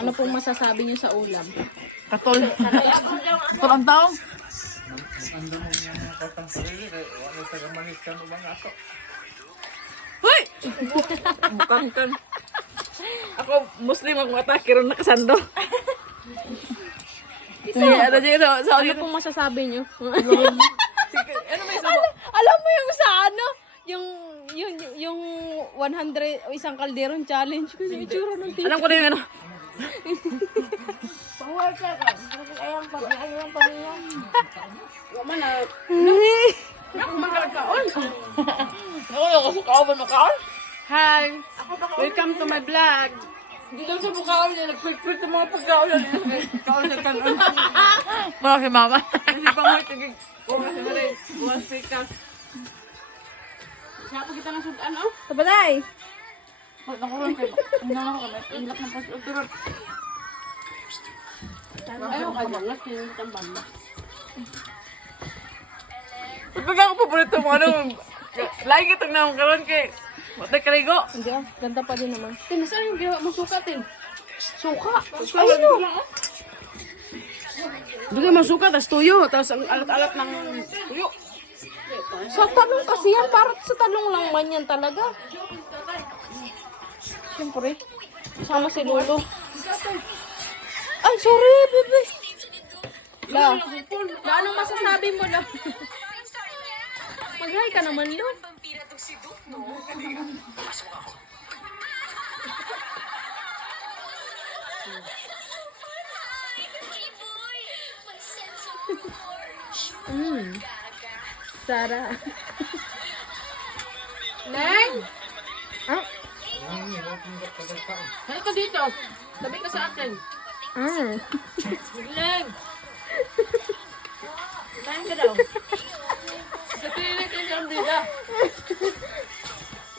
Ano pong masasabi niyo sa ulam? Katol. Katol ang taong. Hoy! Bukang kan. Ako, Muslim ako atake ron nakasando. Ano dyan sa Ano pong masasabi niyo? ano may sabo? Alam mo yung sa ano? Yung 100 o isang kalderong challenge ko yung itsura ng tito. Alam ko na yung ano. Pawal ka ka. Ayang pamilya. Wama na. Ako magkakaon. Ako yung kasukaon ba makaon? Hi! Welcome to my vlog. Dito sa bukaon niya, nag-quick-quick ng mga pagkaon niya. Kaon sa kanon. Wala si mama. Hindi pa mo itigig. Bukas na rin. Bukas pikas. Siya po kita nasudan, oh. Kabalay! Nakulang kayo. Hindi na ako kami. Inlak ng pas-ulturot. Ayaw ka dyan. Nasinit ang bamba. Pag ako paborito mo, ano, lagi kitang naman karoon kay Matay kaligo. Hindi ah. Ganda pa din naman. Tin, saan yung ginawa mong sukatin? Suka! Ayun o! Doon yung suka, tapos tuyo, tapos ang alat-alat ng tuyo. Sa talong kasi yan. Para sa talong lang man yan talaga. Siyempre. Kasama si Lolo. Ay, sorry, bebe. La, anong masasabi mo na? Mag-hi ka naman, Lo. Sarah. Neng! Ah? Halika dito. Tabi ka sa akin. Ah. Neng! Kain ka daw. Sa tinig ka siyang bida.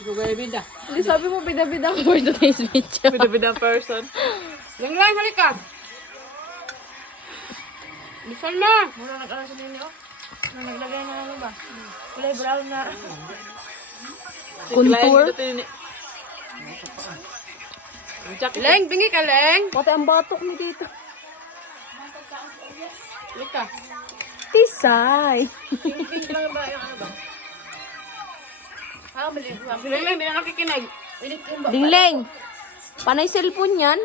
Ikaw gaya bida. Hindi sabi mo bida-bida for today's video. Bida-bida person. Neng, halika. Bisan na! Muna nag-aral sa ninyo. Naglagay na ano ba? Kulay brown na. Contour? Leng, bingi ka, Leng. Pati ang batok mo dito. Lika. Tisay. Lang ba yung ano ba? Ha, balik ba? Si Leng, di na nakikinig. Dingleng. Panay cellphone yan.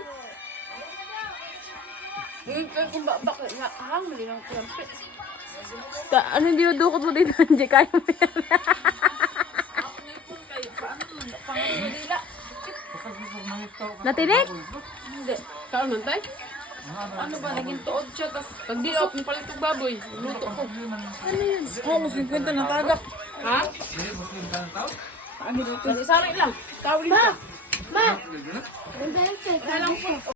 Kung bakit nga, mali lang klampi. Ano hindi dukot mo dito, Angie? Kaya mo yan. Natinik? Hindi. Kaon man tayo? Ano ba, naging tuod siya, tapos pag di off, palit ng baboy, luto ko. Ano yun? Oo, mas 50 na tagak. Ha? Ano dito? Sari lang. Tawin ka. Ma! Ganda yan, sir. Kaya lang po.